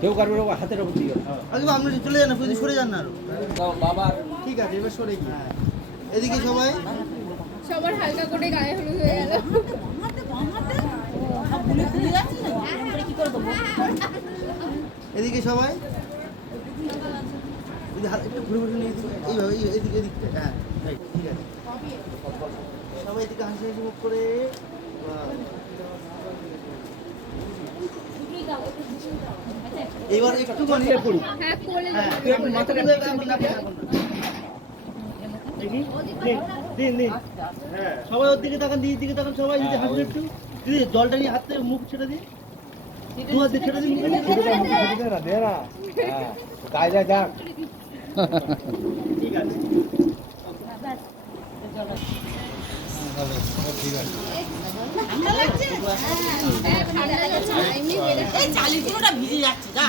কেউ কারোর হাতের ওপর দিয়ে আগে আপনি চলে যান, আপনি সরে যান না আরো। বাবা ঠিক আছে, এবার সরে গিয়ে এদিকে সবাই সবার হালকা করে গায়ে হলুদ হয়ে গেল। এদিকে সবাই একটু ঘুরে ঘুরে এইভাবে এদিকে এদিকে। হ্যাঁ ঠিক আছে, সবাই এদিকে হাসি হাসি মুখ করে। এবার একটু মানে করুন। হ্যাঁ কোলে হ্যাঁ সবাই ওর দিকে তাকান, দিদির দিকে তাকান সবাই। যদি হাসি একটু, দিদি জলটা নিয়ে হাত থেকে মুখ ছেড়ে দিন, দু হাত দিয়ে ছেড়ে দিন। গায়ে যায় যাক ঠিক আছে। হ্যাঁ ঠান্ডা লাগছে এমনি বেড়ে এই চালিগুলোটা ভিজে যাচ্ছে যা।